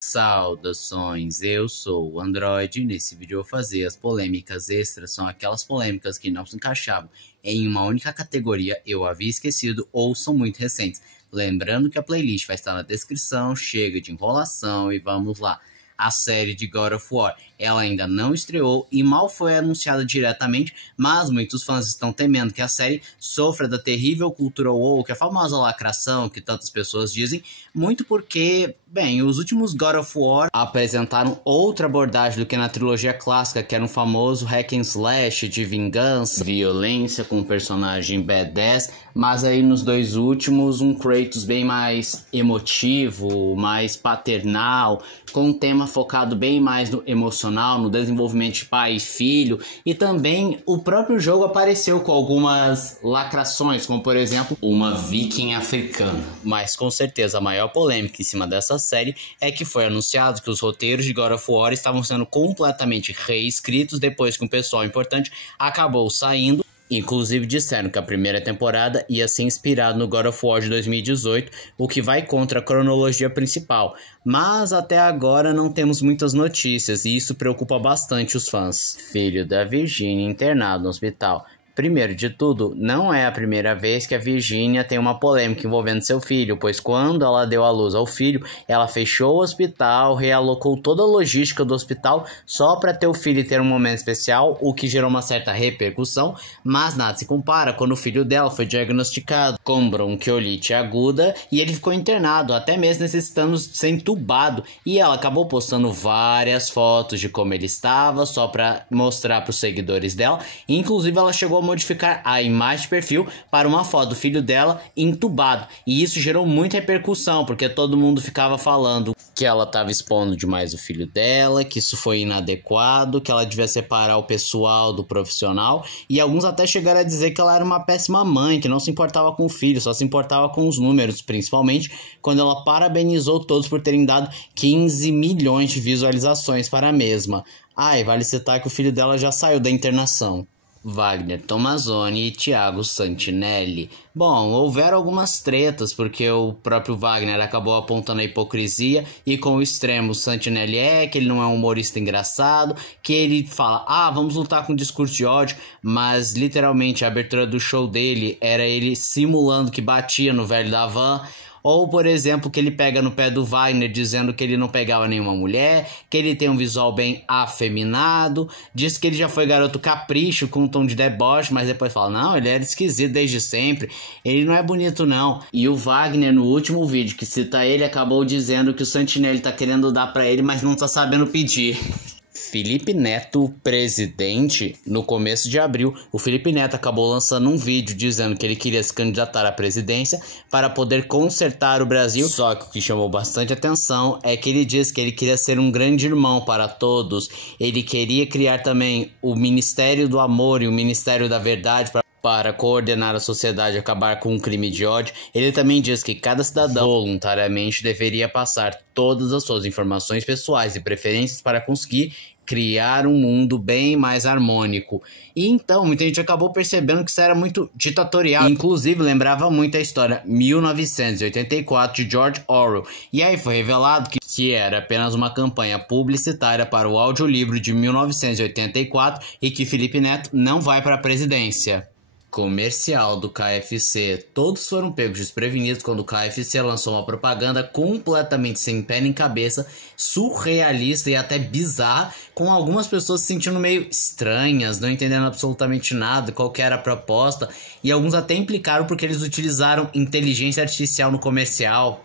Saudações, eu sou o Android e nesse vídeo eu vou fazer as polêmicas extras, são aquelas polêmicas que não se encaixavam em uma única categoria, eu havia esquecido ou são muito recentes. Lembrando que a playlist vai estar na descrição, chega de enrolação e vamos lá. A série de God of War, ela ainda não estreou e mal foi anunciada diretamente, mas muitos fãs estão temendo que a série sofra da terrível cultura woke, a famosa lacração que tantas pessoas dizem, muito porque, bem, os últimos God of War apresentaram outra abordagem do que na trilogia clássica, que era um famoso hack and slash de vingança, violência com um personagem badass, mas aí nos dois últimos um Kratos bem mais emotivo, mais paternal, com um tema focado bem mais no emocional, no desenvolvimento de pai e filho, e também o próprio jogo apareceu com algumas lacrações, como por exemplo, uma viking africana. Mas com certeza a maior polêmica em cima dessa série é que foi anunciado que os roteiros de God of War estavam sendo completamente reescritos depois que um pessoal importante acabou saindo. Inclusive disseram que a primeira temporada ia ser inspirada no God of War de 2018, o que vai contra a cronologia principal. Mas até agora não temos muitas notícias e isso preocupa bastante os fãs. Filho da Virginia internado no hospital. Primeiro de tudo, não é a primeira vez que a Virginia tem uma polêmica envolvendo seu filho, pois quando ela deu à luz ao filho, ela fechou o hospital, realocou toda a logística do hospital só para ter o filho ter um momento especial, o que gerou uma certa repercussão, mas nada se compara quando o filho dela foi diagnosticado com bronquiolite aguda e ele ficou internado, até mesmo necessitando ser entubado, e ela acabou postando várias fotos de como ele estava, só para mostrar para os seguidores dela, inclusive ela chegou a modificar a imagem de perfil para uma foto do filho dela entubado, e isso gerou muita repercussão, porque todo mundo ficava falando que ela estava expondo demais o filho dela, que isso foi inadequado, que ela devia separar o pessoal do profissional, e alguns até chegaram a dizer que ela era uma péssima mãe, que não se importava com o filho, só se importava com os números, principalmente quando ela parabenizou todos por terem dado 15 milhões de visualizações para a mesma. E vale citar que o filho dela já saiu da internação. Wagner Tomazoni e Thiago Santinelli. Bom, houveram algumas tretas, porque o próprio Wagner acabou apontando a hipocrisia, e com o extremo Santinelli que ele não é um humorista engraçado, que ele fala, vamos lutar com discurso de ódio, mas literalmente a abertura do show dele era ele simulando que batia no velho da van. Ou, por exemplo, que ele pega no pé do Wagner dizendo que ele não pegava nenhuma mulher, que ele tem um visual bem afeminado, diz que ele já foi garoto capricho com um tom de deboche, mas depois fala, não, ele era esquisito desde sempre, ele não é bonito não. E o Wagner, no último vídeo que cita ele, acabou dizendo que o Santinelli tá querendo dar pra ele, mas não tá sabendo pedir. Felipe Neto, presidente, no começo de abril, o Felipe Neto acabou lançando um vídeo dizendo que ele queria se candidatar à presidência para poder consertar o Brasil, só que o que chamou bastante atenção é que ele disse que ele queria ser um grande irmão para todos, ele queria criar também o Ministério do Amor e o Ministério da Verdade para coordenar a sociedade e acabar com o crime de ódio. Ele também diz que cada cidadão voluntariamente deveria passar todas as suas informações pessoais e preferências para conseguir criar um mundo bem mais harmônico. E então, muita gente acabou percebendo que isso era muito ditatorial. Inclusive, lembrava muito a história 1984 de George Orwell. E aí foi revelado que era apenas uma campanha publicitária para o audiolivro de 1984 e que Felipe Neto não vai para a presidência. Comercial do KFC. Todos foram pegos desprevenidos quando o KFC lançou uma propaganda completamente sem pé nem cabeça, surrealista e até bizarra, com algumas pessoas se sentindo meio estranhas, não entendendo absolutamente nada, qual que era a proposta, e alguns até implicaram porque eles utilizaram inteligência artificial no comercial.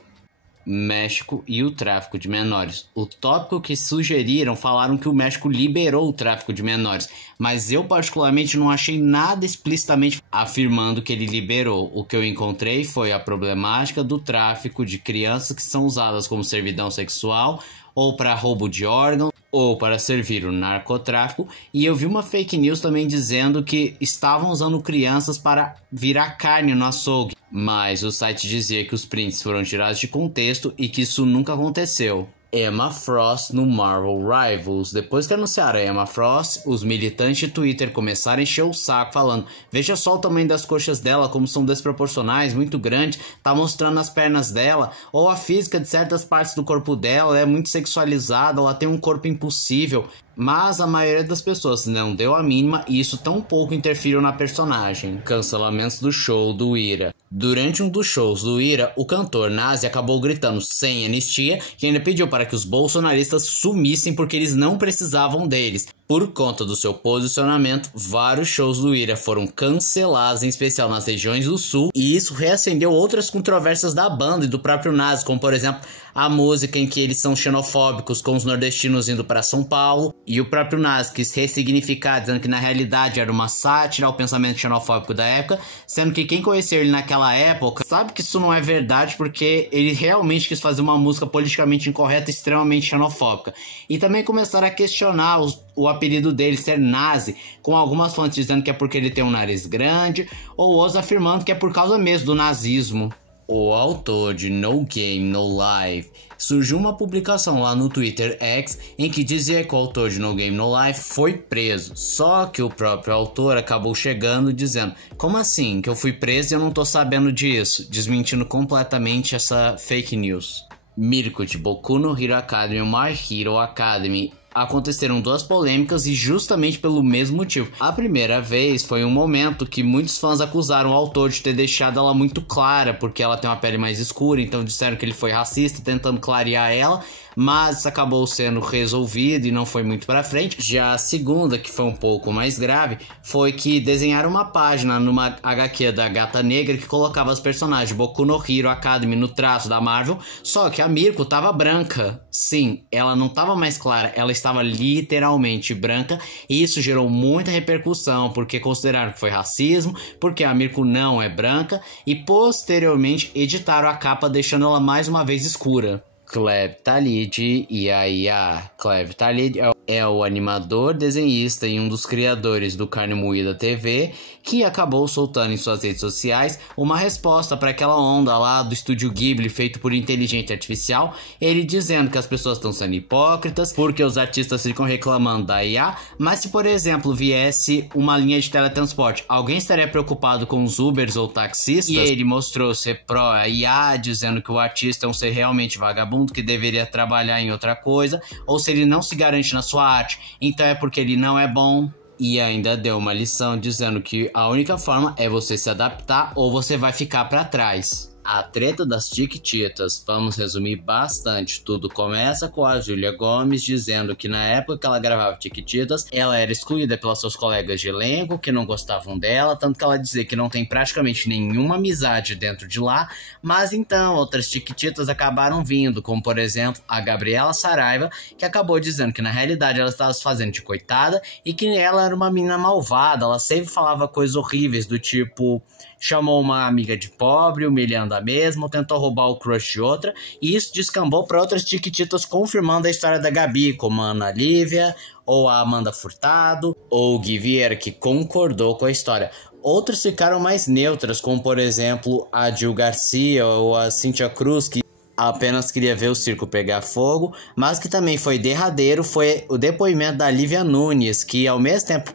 México e o tráfico de menores. O tópico que sugeriram falaram que o México liberou o tráfico de menores, mas eu particularmente não achei nada explicitamente afirmando que ele liberou. O que eu encontrei foi a problemática do tráfico de crianças que são usadas como servidão sexual, ou para roubo de órgãos, ou para servir o narcotráfico, e eu vi uma fake news também dizendo que estavam usando crianças para virar carne no açougue, mas o site dizia que os prints foram tirados de contexto e que isso nunca aconteceu. Emma Frost no Marvel Rivals. Depois que anunciaram a Emma Frost, os militantes de Twitter começaram a encher o saco falando: veja só o tamanho das coxas dela, como são desproporcionais, muito grande, tá mostrando as pernas dela, ou a física de certas partes do corpo dela é muito sexualizada, ela tem um corpo impossível. Mas a maioria das pessoas não deu a mínima e isso tampouco interferiu na personagem. Cancelamentos do show do Ira. Durante um dos shows do Ira, o cantor nazi acabou gritando sem anistia e ainda pediu para que os bolsonaristas sumissem porque eles não precisavam deles. Por conta do seu posicionamento, vários shows do Ira foram cancelados, em especial nas regiões do sul, e isso reacendeu outras controvérsias da banda e do próprio nazi, como por exemplo a música em que eles são xenofóbicos com os nordestinos indo para São Paulo, e o próprio nazi quis ressignificar, dizendo que na realidade era uma sátira ao pensamento xenofóbico da época, sendo que quem conheceu ele naquela época sabe que isso não é verdade, porque ele realmente quis fazer uma música politicamente incorreta e extremamente xenofóbica. E também começaram a questionar o apelido dele ser nazi, com algumas fontes dizendo que é porque ele tem um nariz grande, ou outros afirmando que é por causa mesmo do nazismo. O autor de No Game No Life surgiu uma publicação lá no Twitter X em que dizia que o autor de No Game No Life foi preso, só que o próprio autor acabou chegando dizendo: como assim que eu fui preso e eu não tô sabendo disso, desmentindo completamente essa fake news. Mirko de Boku no Hero Academy e My Hero Academy aconteceram duas polêmicas e justamente pelo mesmo motivo. A primeira vez foi um momento que muitos fãs acusaram o autor de ter deixado ela muito clara, porque ela tem uma pele mais escura, então disseram que ele foi racista, tentando clarear ela, mas isso acabou sendo resolvido e não foi muito pra frente. Já a segunda, que foi um pouco mais grave, foi que desenharam uma página numa HQ da Gata Negra que colocava as personagens de Boku no Hero Academy no traço da Marvel, só que a Mirko tava branca. Sim, ela não tava mais clara, ela estava literalmente branca, e isso gerou muita repercussão, porque consideraram que foi racismo, porque a Mirko não é branca, e posteriormente editaram a capa deixando ela mais uma vez escura. Cleb Talid e a Cleb Talid é o animador, desenhista e um dos criadores do Carne Moída TV, que acabou soltando em suas redes sociais uma resposta para aquela onda lá do estúdio Ghibli feito por inteligência artificial, ele dizendo que as pessoas estão sendo hipócritas porque os artistas ficam reclamando da IA, mas se por exemplo viesse uma linha de teletransporte, alguém estaria preocupado com os Ubers ou taxistas? E ele mostrou ser pró IA, dizendo que o artista é um ser realmente vagabundo, que deveria trabalhar em outra coisa, ou se ele não se garante na sua arte, então é porque ele não é bom. E ainda deu uma lição dizendo que a única forma é você se adaptar ou você vai ficar para trás. A treta das Chiquititas, vamos resumir bastante. Tudo começa com a Júlia Gomes dizendo que na época que ela gravava Chiquititas, ela era excluída pelos seus colegas de elenco que não gostavam dela, tanto que ela dizia que não tem praticamente nenhuma amizade dentro de lá, mas então outras Chiquititas acabaram vindo, como por exemplo a Gabriela Saraiva, que acabou dizendo que na realidade ela estava se fazendo de coitada e que ela era uma menina malvada, ela sempre falava coisas horríveis do tipo: chamou uma amiga de pobre, humilhando a mesma, tentou roubar o crush de outra, e isso descambou para outras Chiquititas confirmando a história da Gabi, como a Ana Lívia, ou a Amanda Furtado, ou o Gui Vieira, que concordou com a história. Outras ficaram mais neutras, como por exemplo a Gil Garcia ou a Cíntia Cruz, que apenas queria ver o circo pegar fogo, mas que também foi derradeiro, foi o depoimento da Lívia Nunes, que ao mesmo tempo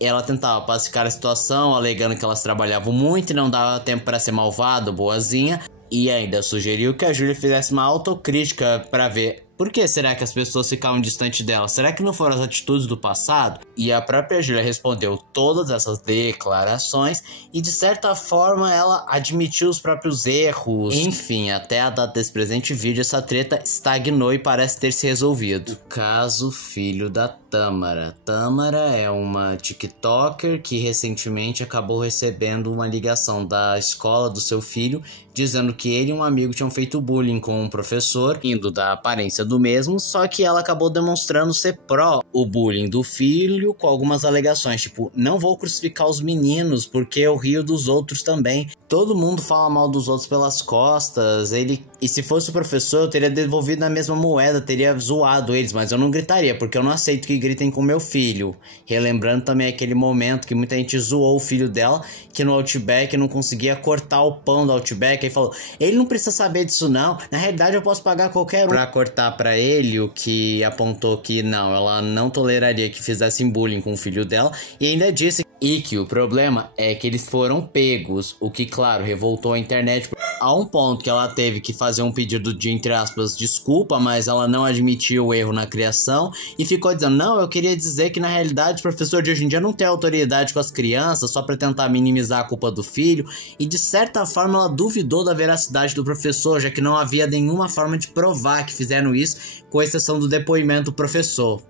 ela tentava pacificar a situação, alegando que elas trabalhavam muito e não dava tempo para ser malvada, boazinha, e ainda sugeriu que a Júlia fizesse uma autocrítica para ver por que será que as pessoas ficavam distante dela? Será que não foram as atitudes do passado? E a própria Júlia respondeu todas essas declarações e de certa forma ela admitiu os próprios erros. Enfim, até a data desse presente vídeo essa treta estagnou e parece ter se resolvido. O caso filho da Tâmara. Tâmara é uma TikToker que recentemente acabou recebendo uma ligação da escola do seu filho dizendo que ele e um amigo tinham feito bullying com um professor, indo da aparência do mesmo, só que ela acabou demonstrando ser pró o bullying do filho, com algumas alegações, tipo: não vou crucificar os meninos porque eu rio dos outros também. Todo mundo fala mal dos outros pelas costas, e se fosse o professor eu teria devolvido na mesma moeda, teria zoado eles, mas eu não gritaria, porque eu não aceito que gritem com meu filho. Relembrando também aquele momento que muita gente zoou o filho dela, que no Outback não conseguia cortar o pão do Outback, Moleque aí falou, ele não precisa saber disso não, na realidade eu posso pagar qualquer um. Pra cortar pra ele, o que apontou que não, ela não toleraria que fizessem bullying com o filho dela, e ainda disse e que o problema é que eles foram pegos, o que, claro, revoltou a internet a um ponto que ela teve que fazer um pedido de, entre aspas, desculpa, mas ela não admitiu o erro na criação e ficou dizendo, não, eu queria dizer que na realidade o professor de hoje em dia não tem autoridade com as crianças só pra tentar minimizar a culpa do filho, e de certa forma ela duvidou da veracidade do professor, já que não havia nenhuma forma de provar que fizeram isso, com exceção do depoimento do professor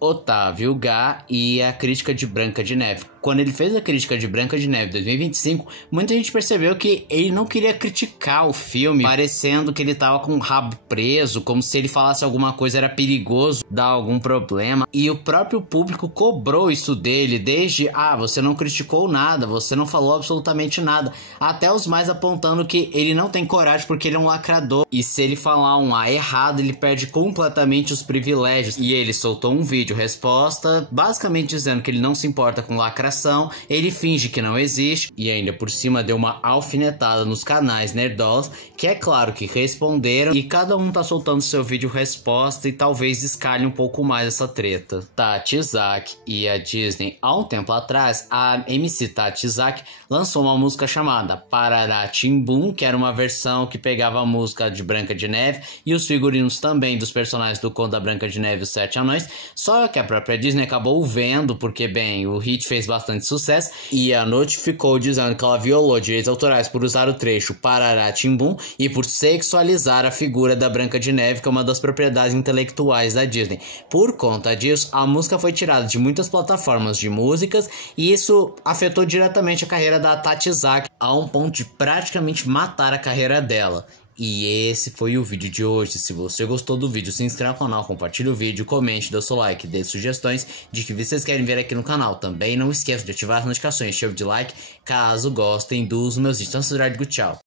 Otávio Gá e a crítica de Branca de Neve. Quando ele fez a crítica de Branca de Neve 2025, muita gente percebeu que ele não queria criticar o filme, parecendo que ele tava com o rabo preso, como se ele falasse alguma coisa era perigoso, dar algum problema. E o próprio público cobrou isso dele, desde, você não criticou nada, você não falou absolutamente nada, até os mais apontando que ele não tem coragem porque ele é um lacrador. E se ele falar um A errado, ele perde completamente os privilégios. E ele soltou um vídeo resposta, basicamente dizendo que ele não se importa com lacração, ele finge que não existe e ainda por cima deu uma alfinetada nos canais nerdolas, que é claro que responderam e cada um tá soltando seu vídeo resposta e talvez escalhe um pouco mais essa treta. Tati Isaac e a Disney, há um tempo atrás, a MC Tati Isaac lançou uma música chamada Parará Timbum, que era uma versão que pegava a música de Branca de Neve e os figurinos também dos personagens do conto da Branca de Neve e os Sete Anões, só que a própria Disney acabou vendo, porque bem, o hit fez bastante sucesso e a notificou dizendo que ela violou direitos autorais por usar o trecho Parará Timbum e por sexualizar a figura da Branca de Neve, que é uma das propriedades intelectuais da Disney. Por conta disso, a música foi tirada de muitas plataformas de músicas e isso afetou diretamente a carreira da Tati Isaac, a um ponto de praticamente matar a carreira dela. E esse foi o vídeo de hoje. Se você gostou do vídeo, se inscreva no canal, compartilhe o vídeo, comente, dê o seu like, dê sugestões de que vocês querem ver aqui no canal. Também não esqueça de ativar as notificações, chave de like, caso gostem dos meus vídeos. Então, tchau.